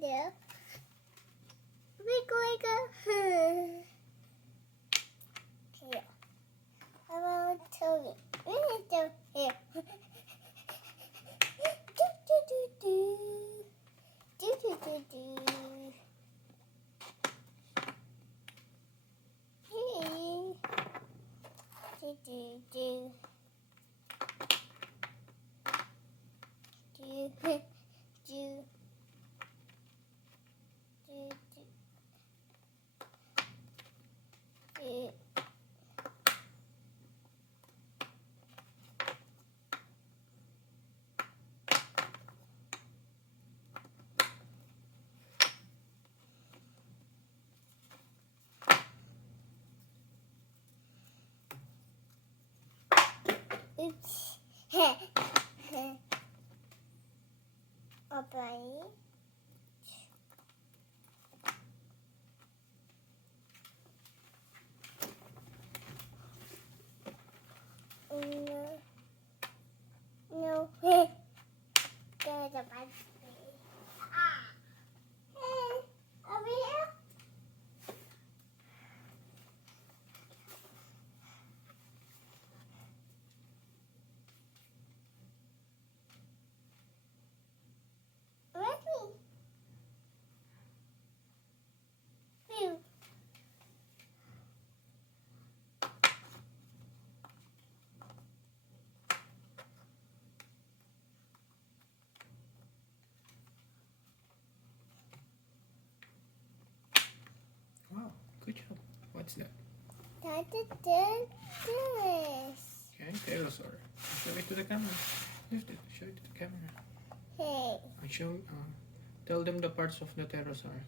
do? Wiggle. Here. I want to do here. Oops. Okay. No. There's a bad space. Hey, over here. Where's me? Phew. Wow, good job. What's that? That's this. Okay, dinosaur. Show it to the camera. Lift it. Show it to the camera. Hey, And show. Tell them the parts of the pterosaur.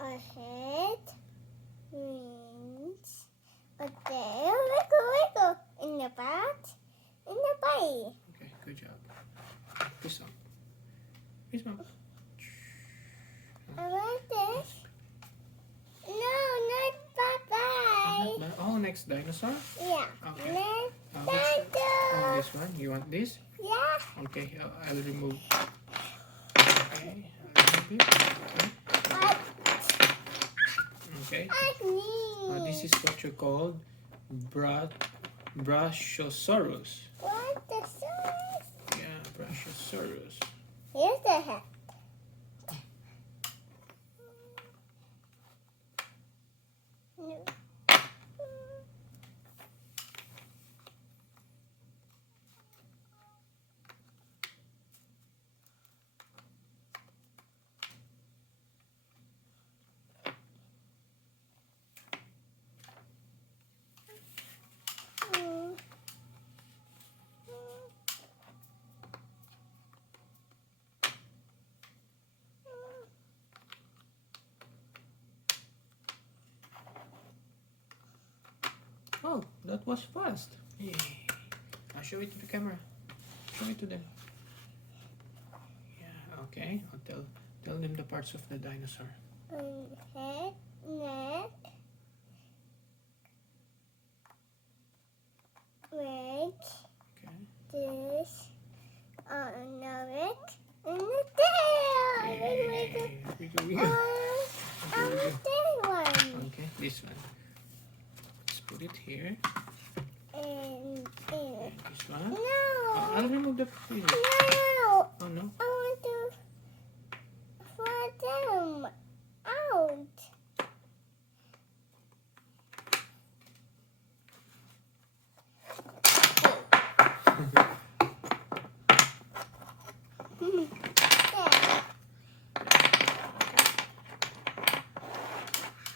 a head, wings, a tail, wiggle, in the back, in the body. Okay, good job. This one. This one. I want this. No, not bye-bye. Oh, next dinosaur? Yeah. Okay. Next Oh, dinosaur. this one. You want this? Yeah. Okay, I'll remove. Okay, I'll remove it. What? Okay. I need. This is what you call Brachiosaurus. What the sauce? Yeah, Brachiosaurus. Here's the head. No. Oh, that was fast. Yay. I'll show it to the camera. Show it to them. Yeah, okay. I'll tell them the parts of the dinosaur. Head, neck, leg, Okay. this, neck, and the tail. Yay. Wiggle, wiggle. And the tail one. Okay, this one. Let's put it here. And This one. no, I'll remove the pieces. no, Oh no. I want to throw them out.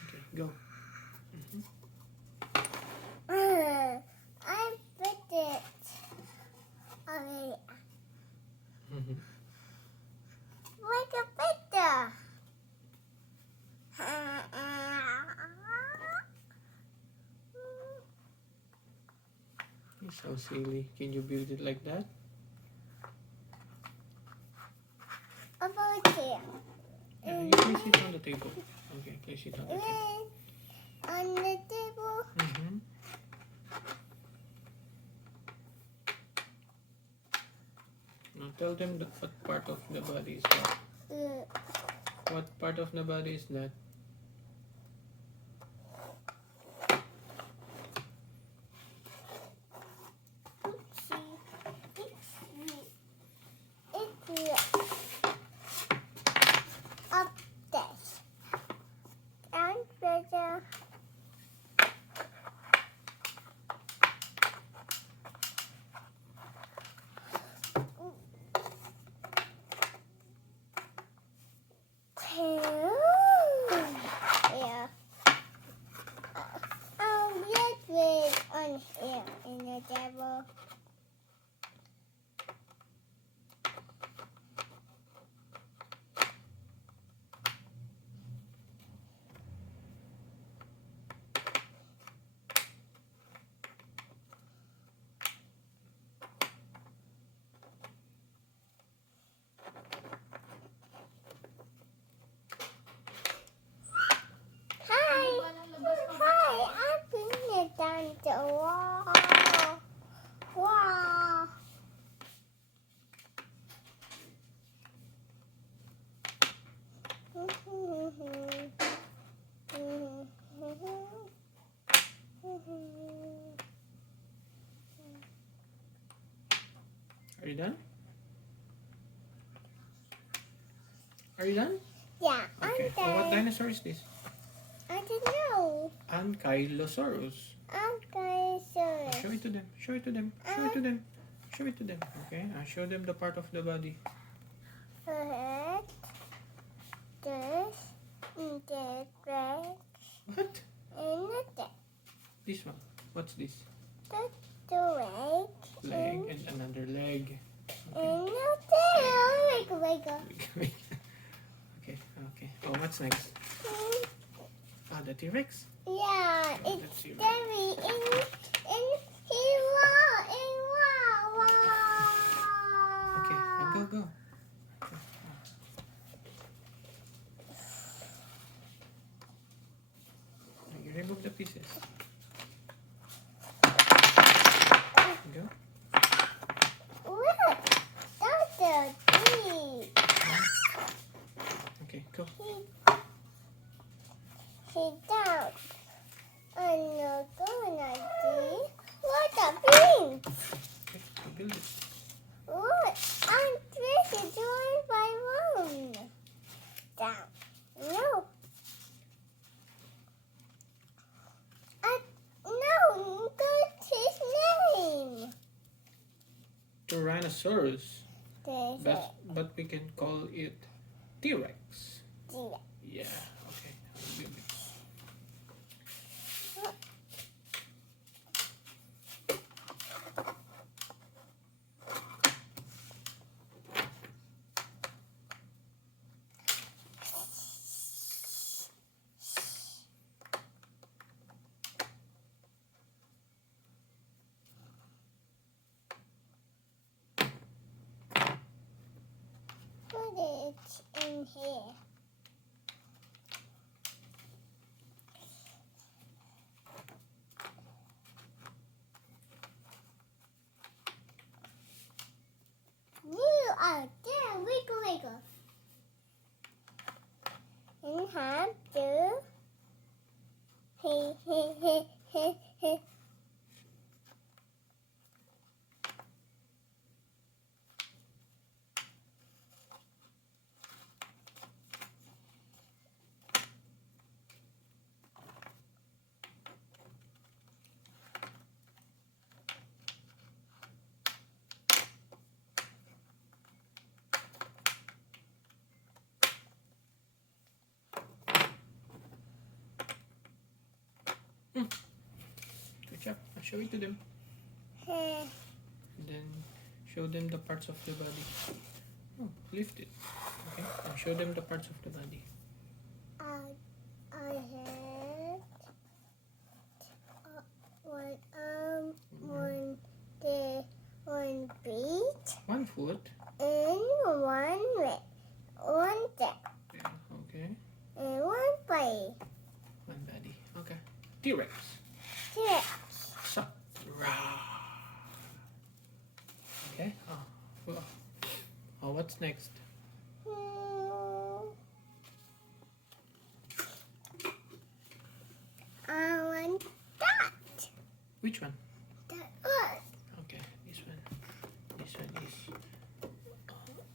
Okay, go. I put it already. Like a picture. It's so silly. Can you build it like that? About here. Yeah, you place it on the table. Okay, place it on the table. On the table. Now tell them what part of the body is what. What part of the body is that? It's up this. And better. Yeah. Let's wait on here in the devil. Hi, I've been down the wall. Wow. Are you done? Are you done? Yeah, Okay. I'm Oh, what done. dinosaur is this? I don't know. Ankylosaurus. I'm going to Show it to them. Show it to them. Show it to them. Show it to them. Okay. I'll show them the part of the body. head, this, and the leg, What? and the neck. This one. What's this? That's the leg. Leg and another leg. And the tail. Wiggle. Okay. Okay. Oh, what's next? Ah, the T-Rex. Yeah, Let's it's see. very in wow. Okay. Go, go. You remove the pieces. Go. Look, that's a tree. Okay, go. He down. And you're gonna see what a bean. Okay, go build it. Look, I'm twisted one by one. Down. No. No, that's his name. Tyrannosaurus. There's But we can call it T-Rex. a Yeah, okay. I'll build it. Put it in here. You are there, wiggle. And have to he. Good job. I'll show it to them. Hey. And then show them the parts of the body. Oh, lift it. Okay. I'll show them the parts of the body. I had one arm, one feet, 1 foot. and one leg, one leg, Yeah, okay. and one body. 1 body. Okay. T-Rex. Six. So, okay. Oh, well. Oh, what's next?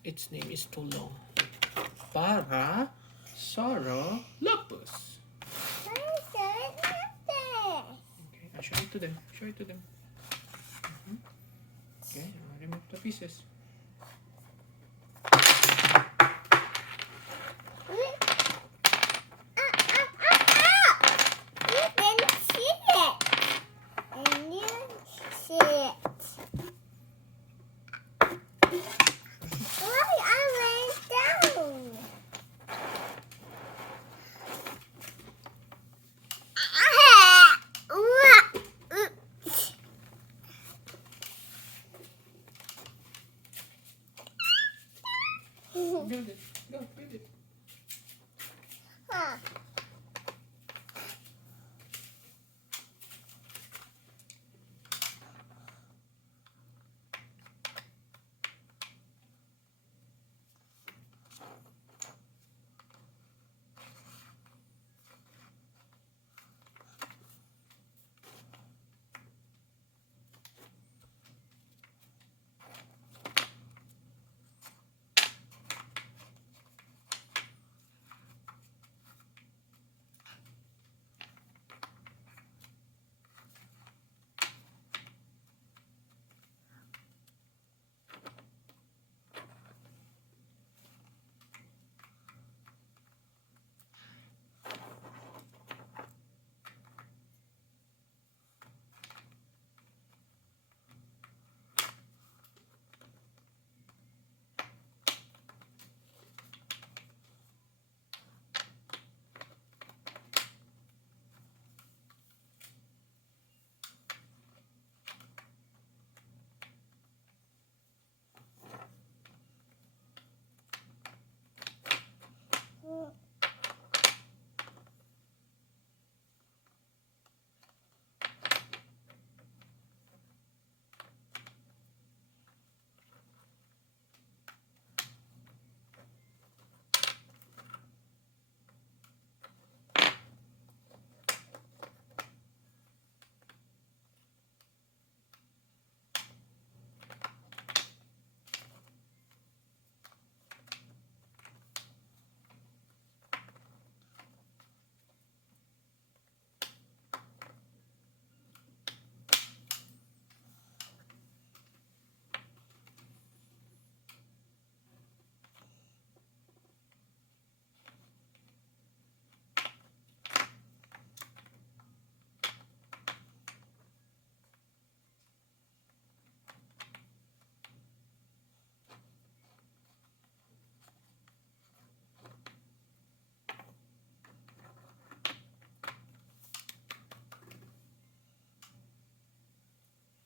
its name is too long. Parasaurolophus. Okay, I'll show it to them. Show it to them. Okay, I'll remove the pieces. Build it. Go, build it.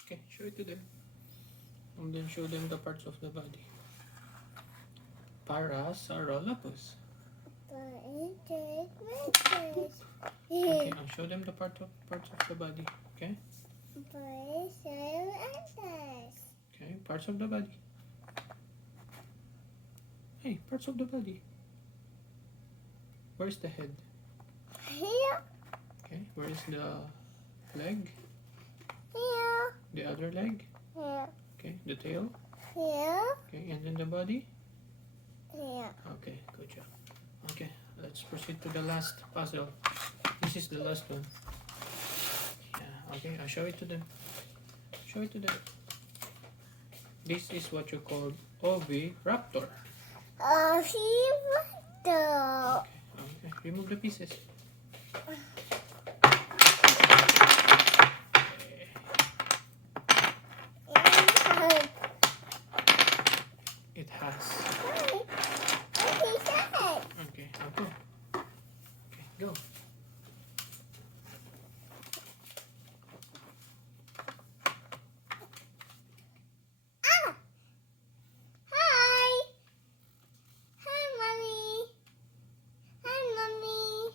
Okay, show it to them. And then show them the parts of the body. Parasaurolophus. Okay, I'll show them the parts of the body. Okay? Okay, parts of the body. Hey, parts of the body. Where's the head? Here. Okay, where's the leg? Here. The other leg? Here. Okay, the tail? Here. Okay, and then the body? Here. Okay, good job. Okay, let's proceed to the last puzzle. This is the last one. Yeah, okay, I'll show it to them. Show it to them. This is what you call oviraptor. He the. Okay, remove the pieces. It has. Okay, I'll go. Okay, go. Hi, mommy. Hi, mommy.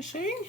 You sing?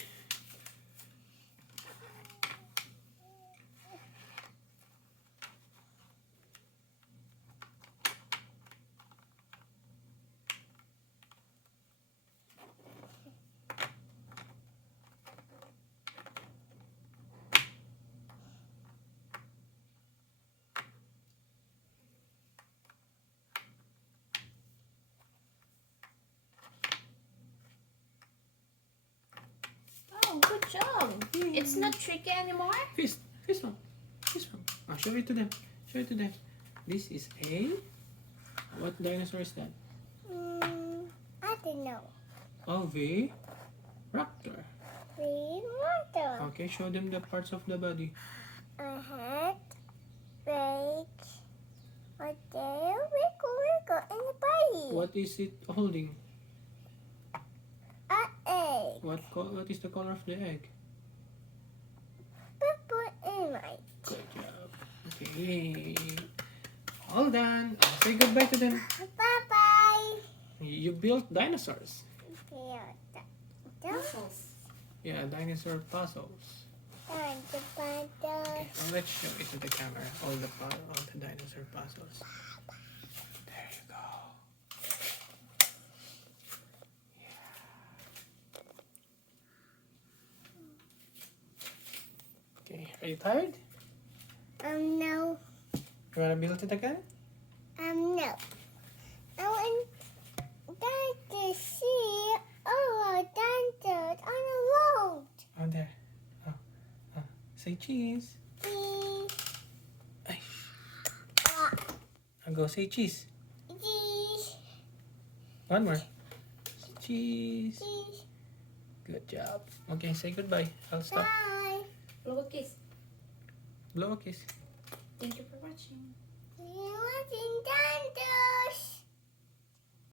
Oh, good job. It's not tricky anymore. Fist one. Fist one. I'll show it to them. Show it to them. This is a... What dinosaur is that? I don't know. Of a raptor. Green water. Okay, show them the parts of the body. A head, legs, a tail, wiggle, wiggle, and a body. What is it holding? A egg. What is the color of the egg? Purple and white. Good job. Okay. All done. Say goodbye to them. Bye-bye. You built dinosaurs. Muscles. Yeah, dinosaur puzzles. Okay, let's show it to the camera. All the dinosaur puzzles. There you go. Okay, are you tired? No. You wanna build it again? No. I want to see all dinosaurs on the road. Oh, there. Oh, oh. Say cheese. Cheese. Ay. I'll go say cheese. Cheese. One more. Cheese. Cheese. Good job. Okay, say goodbye. I'll stop. Bye. Blow a kiss. Blow a kiss. Thank you for watching. You're watching dinosaurs.